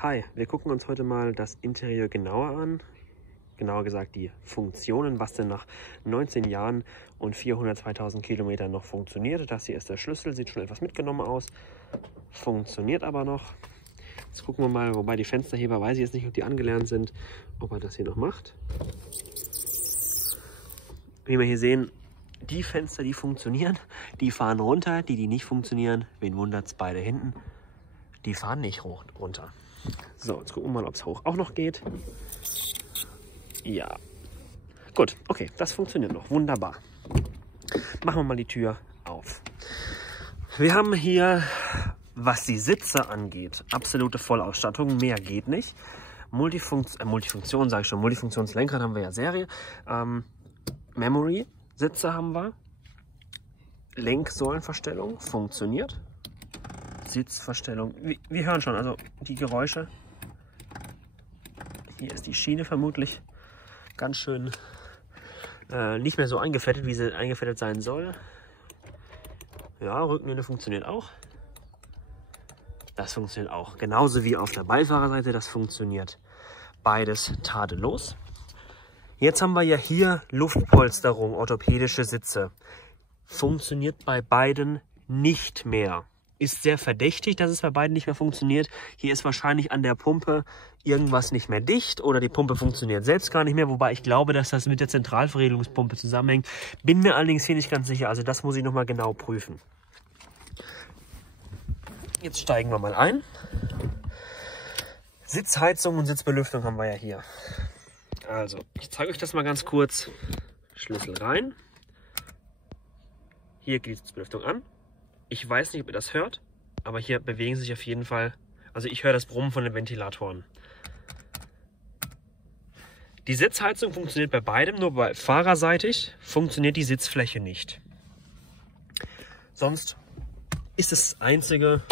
Hi, wir gucken uns heute mal das Interieur genauer an. Genauer gesagt die Funktionen, was denn nach 19 Jahren und 402.000 Kilometern noch funktioniert. Das hier ist der Schlüssel, sieht schon etwas mitgenommen aus, funktioniert aber noch. Jetzt gucken wir mal, wobei die Fensterheber, weiß ich jetzt nicht, ob die angelernt sind, ob er das hier noch macht. Wie wir hier sehen, die Fenster, die funktionieren, die fahren runter. Die nicht funktionieren, wen wundert's, beide hinten, die fahren nicht runter. So, jetzt gucken wir mal, ob es hoch auch noch geht. Ja. Gut, okay, das funktioniert noch. Wunderbar. Machen wir mal die Tür auf. Wir haben hier, was die Sitze angeht, absolute Vollausstattung. Mehr geht nicht. Multifunktion, sage ich schon. Multifunktionslenkrad haben wir ja Serie. Memory-Sitze haben wir. Lenksäulenverstellung funktioniert. Sitzverstellung. Wir hören schon, also die Geräusche. Hier ist die Schiene vermutlich ganz schön nicht mehr so eingefettet, wie sie eingefettet sein soll. Ja, Rückenlehne funktioniert auch. Das funktioniert auch. Genauso wie auf der Beifahrerseite, das funktioniert beides tadellos. Jetzt haben wir ja hier Luftpolsterung, orthopädische Sitze. Funktioniert bei beiden nicht mehr. Ist sehr verdächtig, dass es bei beiden nicht mehr funktioniert. Hier ist wahrscheinlich an der Pumpe irgendwas nicht mehr dicht oder die Pumpe funktioniert selbst gar nicht mehr, wobei ich glaube, dass das mit der Zentralverriegelungspumpe zusammenhängt. Bin mir allerdings hier nicht ganz sicher, also das muss ich nochmal genau prüfen. Jetzt steigen wir mal ein. Sitzheizung und Sitzbelüftung haben wir ja hier. Also, ich zeige euch das mal ganz kurz. Schlüssel rein. Hier geht die Sitzbelüftung an. Ich weiß nicht, ob ihr das hört, aber hier bewegen sich auf jeden Fall, also ich höre das Brummen von den Ventilatoren. Die Sitzheizung funktioniert bei beidem, nur bei fahrerseitig funktioniert die Sitzfläche nicht. Sonst ist das Einzige,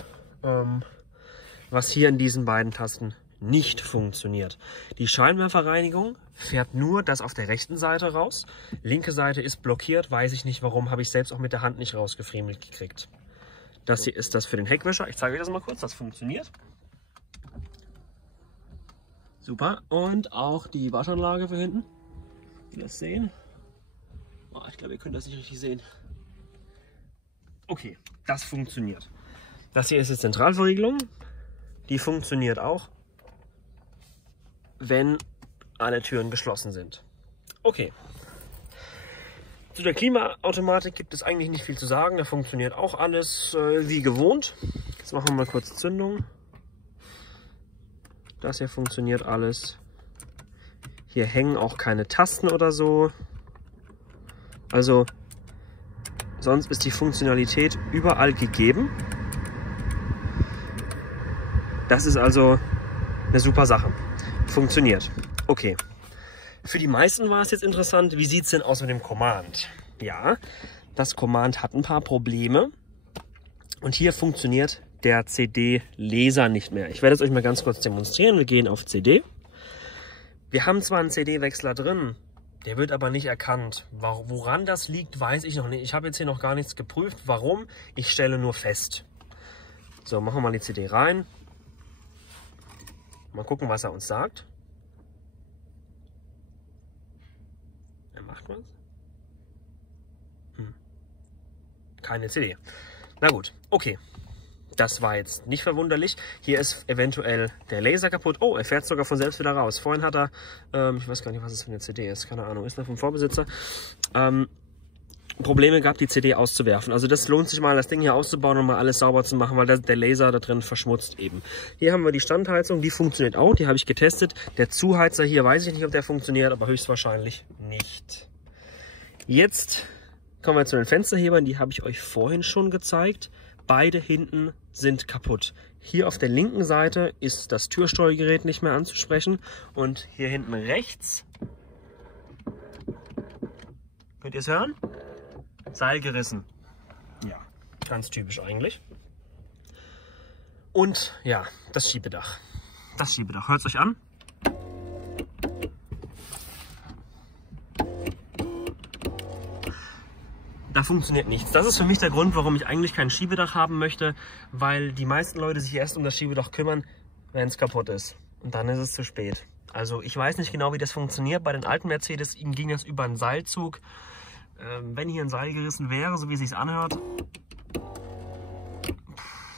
was hier in diesen beiden Tasten nicht funktioniert. Die Scheinwerferreinigung fährt nur das auf der rechten Seite raus. Linke Seite ist blockiert, weiß ich nicht warum, habe ich selbst auch mit der Hand nicht rausgefriemelt gekriegt. Das hier ist das für den Heckwischer. Ich zeige euch das mal kurz, das funktioniert. Super. Und auch die Waschanlage für hinten. Ihr das sehen? Oh, ich glaube, ihr könnt das nicht richtig sehen. Okay, das funktioniert. Das hier ist die Zentralverriegelung. Die funktioniert auch, wenn alle Türen geschlossen sind. Okay. Zu der Klimaautomatik gibt es eigentlich nicht viel zu sagen. Da funktioniert auch alles wie gewohnt. Jetzt machen wir mal kurz Zündung. Das hier funktioniert alles. Hier hängen auch keine Tasten oder so. Also sonst ist die Funktionalität überall gegeben. Das ist also eine super Sache. Funktioniert. Okay. Für die meisten war es jetzt interessant, wie sieht es denn aus mit dem Command? Ja, das Command hat ein paar Probleme und hier funktioniert der CD-Leser nicht mehr. Ich werde es euch mal ganz kurz demonstrieren. Wir gehen auf CD. Wir haben zwar einen CD-Wechsler drin, der wird aber nicht erkannt. Woran das liegt, weiß ich noch nicht. Ich habe jetzt hier noch gar nichts geprüft. Warum? Ich stelle nur fest. So, machen wir mal die CD rein. Mal gucken, was er uns sagt. Macht man es? Keine CD. Na gut, okay. Das war jetzt nicht verwunderlich. Hier ist eventuell der Laser kaputt. Oh, er fährt sogar von selbst wieder raus. Vorhin hat er, ich weiß gar nicht, was es für eine CD ist. Keine Ahnung, ist noch vom Vorbesitzer. Probleme gehabt, die CD auszuwerfen. Also das lohnt sich mal, das Ding hier auszubauen und mal alles sauber zu machen, weil der Laser da drin verschmutzt eben. Hier haben wir die Standheizung, die funktioniert auch, die habe ich getestet. Der Zuheizer hier, weiß ich nicht, ob der funktioniert, aber höchstwahrscheinlich nicht. Jetzt kommen wir zu den Fensterhebern, die habe ich euch vorhin schon gezeigt. Beide hinten sind kaputt. Hier auf der linken Seite ist das Türsteuergerät nicht mehr anzusprechen und hier hinten rechts, könnt ihr es hören? Seil gerissen. Ja, ganz typisch eigentlich. Und ja, das Schiebedach. Das Schiebedach, hört es euch an. Da funktioniert nichts. Das ist für mich der Grund, warum ich eigentlich kein Schiebedach haben möchte, weil die meisten Leute sich erst um das Schiebedach kümmern, wenn es kaputt ist. Und dann ist es zu spät. Also ich weiß nicht genau, wie das funktioniert. Bei den alten Mercedes ging das über einen Seilzug. Wenn hier ein Seil gerissen wäre, so wie es sich anhört,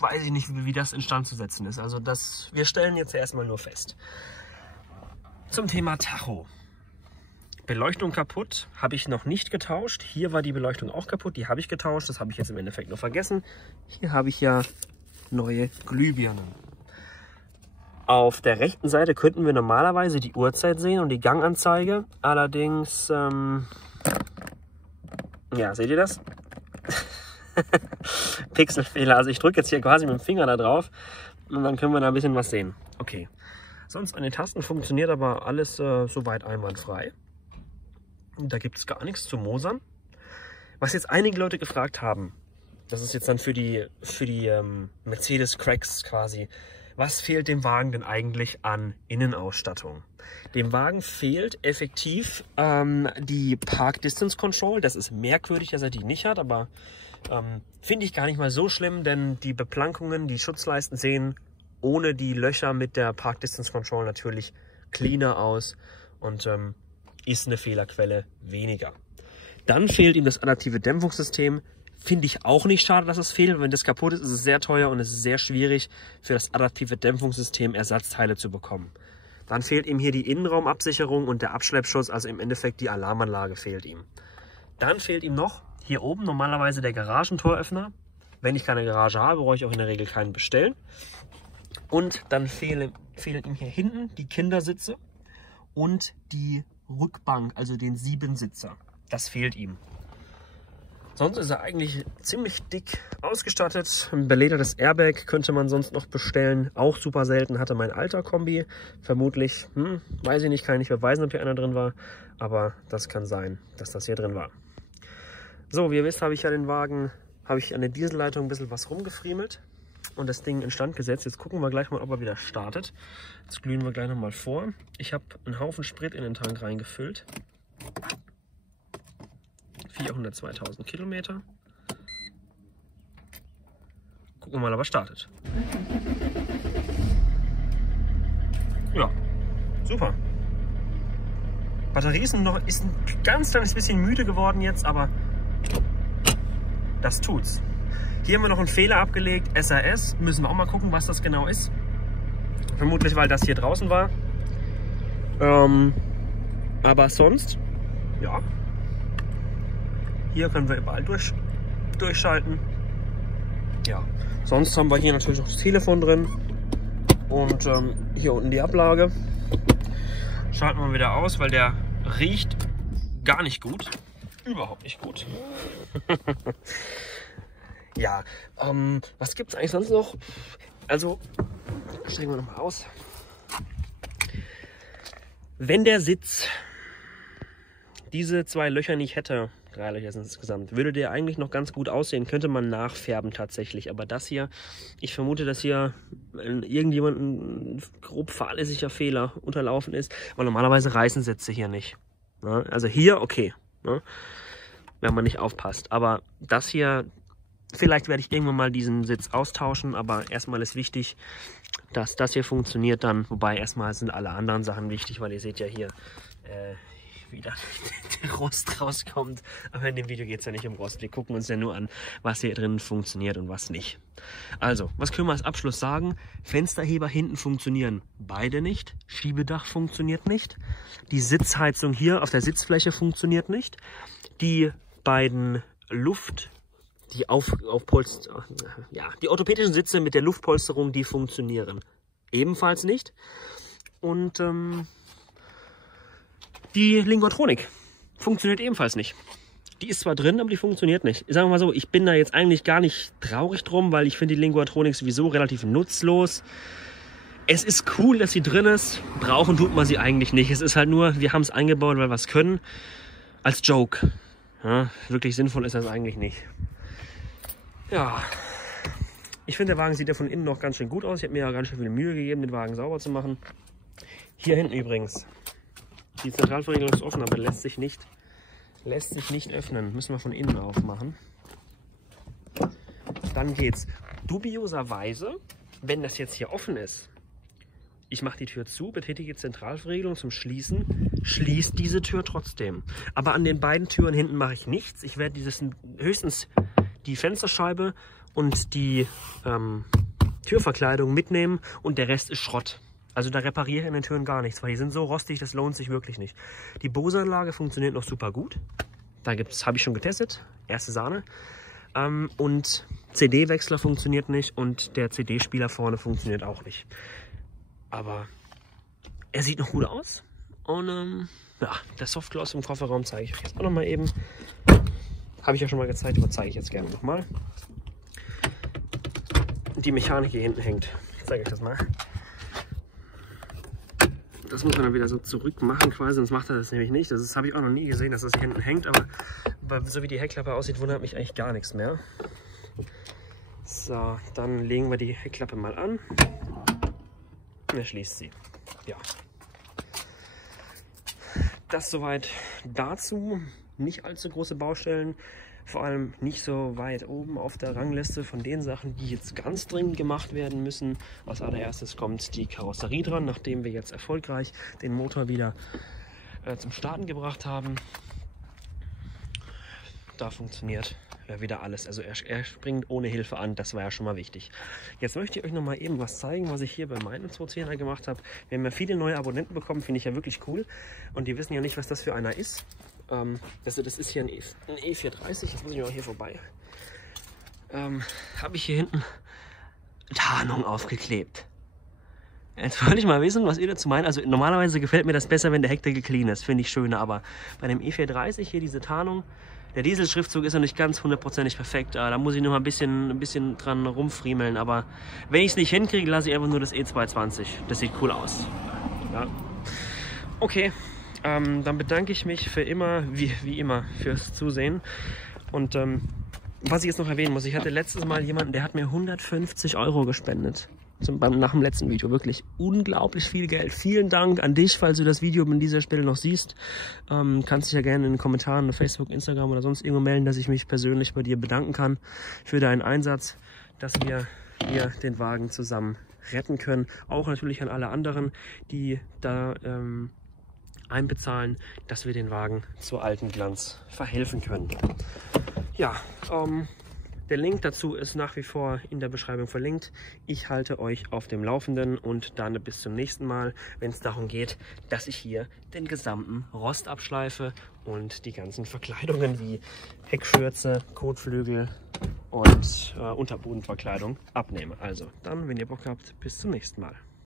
weiß ich nicht, wie das instand zu setzen ist. Also wir stellen jetzt erstmal nur fest. Zum Thema Tacho. Beleuchtung kaputt, habe ich noch nicht getauscht. Hier war die Beleuchtung auch kaputt, die habe ich getauscht. Das habe ich jetzt im Endeffekt nur vergessen. Hier habe ich ja neue Glühbirnen. Auf der rechten Seite könnten wir normalerweise die Uhrzeit sehen und die Ganganzeige. Allerdings, ja, seht ihr das? Pixelfehler. Also ich drücke jetzt hier quasi mit dem Finger da drauf und dann können wir da ein bisschen was sehen. Okay. Sonst an den Tasten funktioniert aber alles soweit einwandfrei. Da gibt es gar nichts zu mosern. Was jetzt einige Leute gefragt haben, das ist jetzt dann für die Mercedes-Cracks quasi, was fehlt dem Wagen denn eigentlich an Innenausstattung? Dem Wagen fehlt effektiv die Park Distance Control. Das ist merkwürdig, dass er die nicht hat, aber finde ich gar nicht mal so schlimm, denn die Beplankungen, die Schutzleisten sehen ohne die Löcher mit der Park Distance Control natürlich cleaner aus und ist eine Fehlerquelle weniger. Dann fehlt ihm das adaptive Dämpfungssystem. Finde ich auch nicht schade, dass es fehlt. Wenn das kaputt ist, ist es sehr teuer und es ist sehr schwierig, für das adaptive Dämpfungssystem Ersatzteile zu bekommen. Dann fehlt ihm hier die Innenraumabsicherung und der Abschleppschutz, also im Endeffekt die Alarmanlage fehlt ihm. Dann fehlt ihm noch hier oben normalerweise der Garagentoröffner. Wenn ich keine Garage habe, brauche ich auch in der Regel keinen bestellen. Und dann fehlen ihm hier hinten die Kindersitze und die Rückbank, also den 7-Sitzer. Das fehlt ihm. Sonst ist er eigentlich ziemlich dick ausgestattet. Ein beledertes Airbag könnte man sonst noch bestellen. Auch super selten, hatte mein alter Kombi. Vermutlich, weiß ich nicht, kann ich nicht beweisen, ob hier einer drin war. Aber das kann sein, dass das hier drin war. So, wie ihr wisst, habe ich ja den Wagen, habe ich an der Dieselleitung ein bisschen was rumgefriemelt und das Ding instand gesetzt. Jetzt gucken wir gleich mal, ob er wieder startet. Jetzt glühen wir gleich nochmal vor. Ich habe einen Haufen Sprit in den Tank reingefüllt. 402.000 Kilometer. Gucken wir mal, ob er startet. Ja, super. Batterie ist ein ganz kleines bisschen müde geworden jetzt, aber das tut's. Hier haben wir noch einen Fehler abgelegt, SRS. Müssen wir auch mal gucken, was das genau ist. Vermutlich, weil das hier draußen war. Aber sonst, ja. Hier können wir überall durchschalten. Ja. Sonst haben wir hier natürlich noch das Telefon drin. Und hier unten die Ablage. Schalten wir wieder aus, weil der riecht gar nicht gut. Überhaupt nicht gut. Ja, was gibt es eigentlich sonst noch? Also, steigen wir nochmal aus. Wenn der Sitz diese 2 Löcher nicht hätte, 3 Löcher sind es insgesamt, würde der eigentlich noch ganz gut aussehen. Könnte man nachfärben tatsächlich. Aber das hier, ich vermute, dass hier irgendjemand ein grob fahrlässiger Fehler unterlaufen ist. Weil normalerweise reißen Sitze hier nicht. Ne? Also hier okay, ne? Wenn man nicht aufpasst. Aber das hier, vielleicht werde ich irgendwann mal diesen Sitz austauschen. Aber erstmal ist wichtig, dass das hier funktioniert dann. Wobei erstmal sind alle anderen Sachen wichtig, weil ihr seht ja hier, wie da der Rost rauskommt. Aber in dem Video geht es ja nicht um Rost. Wir gucken uns ja nur an, was hier drin funktioniert und was nicht. Also, was können wir als Abschluss sagen? Fensterheber hinten funktionieren beide nicht. Schiebedach funktioniert nicht. Die Sitzheizung hier auf der Sitzfläche funktioniert nicht. Die beiden die orthopädischen Sitze mit der Luftpolsterung, die funktionieren ebenfalls nicht. Und die Linguatronik funktioniert ebenfalls nicht. Die ist zwar drin, aber die funktioniert nicht. Sagen wir mal so, ich bin da jetzt eigentlich gar nicht traurig drum, weil ich finde die Linguatronik sowieso relativ nutzlos. Es ist cool, dass sie drin ist. Brauchen tut man sie eigentlich nicht. Es ist halt nur, wir haben es eingebaut, weil wir es können. Als Joke. Ja, wirklich sinnvoll ist das eigentlich nicht. Ja. Ich finde, der Wagen sieht ja von innen noch ganz schön gut aus. Ich habe mir ja ganz schön viel Mühe gegeben, den Wagen sauber zu machen. Hier hinten übrigens. Die Zentralverriegelung ist offen, aber lässt sich nicht öffnen. Müssen wir von innen aufmachen. Dann geht's. Dubioserweise, wenn das jetzt hier offen ist, ich mache die Tür zu, betätige die Zentralverriegelung zum Schließen, schließt diese Tür trotzdem. Aber an den beiden Türen hinten mache ich nichts. Ich werde höchstens die Fensterscheibe und die Türverkleidung mitnehmen und der Rest ist Schrott. Also da repariere ich an den Türen gar nichts, weil die sind so rostig, das lohnt sich wirklich nicht. Die Bose-Anlage funktioniert noch super gut. Da habe ich schon getestet, erste Sahne. Und CD-Wechsler funktioniert nicht und der CD-Spieler vorne funktioniert auch nicht. Aber er sieht noch gut aus. Und ja, der Softclose im Kofferraum zeige ich euch jetzt auch noch mal eben. Habe ich ja schon mal gezeigt, aber zeige ich jetzt gerne nochmal. Die Mechanik hier hinten hängt. Ich zeige euch das mal. Das muss man dann wieder so zurück machen quasi, sonst macht er das nämlich nicht. Das habe ich auch noch nie gesehen, dass das hier hinten hängt, aber so wie die Heckklappe aussieht, wundert mich eigentlich gar nichts mehr. So, dann legen wir die Heckklappe mal an. Und er schließt sie. Ja. Das soweit dazu. Nicht allzu große Baustellen. Vor allem nicht so weit oben auf der Rangliste von den Sachen, die jetzt ganz dringend gemacht werden müssen. Als allererstes kommt die Karosserie dran, nachdem wir jetzt erfolgreich den Motor wieder zum Starten gebracht haben. Da funktioniert wieder alles. Also er springt ohne Hilfe an, das war ja schon mal wichtig. Jetzt möchte ich euch noch mal eben was zeigen, was ich hier bei meinem 210er gemacht habe. Wir haben ja viele neue Abonnenten bekommen, finde ich ja wirklich cool. Und die wissen ja nicht, was das für einer ist. Das ist hier ein E430, jetzt muss ich mal hier vorbei. Habe ich hier hinten Tarnung aufgeklebt. Jetzt wollte ich mal wissen, was ihr dazu meint. Also normalerweise gefällt mir das besser, wenn der Heckdeckel clean ist, finde ich schöner. Aber bei dem E430 hier diese Tarnung, der Dieselschriftzug ist noch nicht ganz hundertprozentig perfekt. Da muss ich noch mal ein bisschen dran rumfriemeln. Aber wenn ich es nicht hinkriege, lasse ich einfach nur das E220. Das sieht cool aus. Ja. Okay. Dann bedanke ich mich für immer, wie immer, fürs Zusehen. Und was ich jetzt noch erwähnen muss, ich hatte letztes Mal jemanden, der hat mir 150 € gespendet. Nach dem letzten Video. Wirklich unglaublich viel Geld. Vielen Dank an dich, falls du das Video an dieser Stelle noch siehst. Kannst dich ja gerne in den Kommentaren auf Facebook, Instagram oder sonst irgendwo melden, dass ich mich persönlich bei dir bedanken kann für deinen Einsatz, dass wir hier den Wagen zusammen retten können. Auch natürlich an alle anderen, die da einbezahlen, dass wir den Wagen zu alten Glanz verhelfen können. Ja, der Link dazu ist nach wie vor in der Beschreibung verlinkt. Ich halte euch auf dem Laufenden und dann bis zum nächsten Mal, wenn es darum geht, dass ich hier den gesamten Rost abschleife und die ganzen Verkleidungen wie Heckschürze, Kotflügel und Unterbodenverkleidung abnehme. Also dann, wenn ihr Bock habt, bis zum nächsten Mal.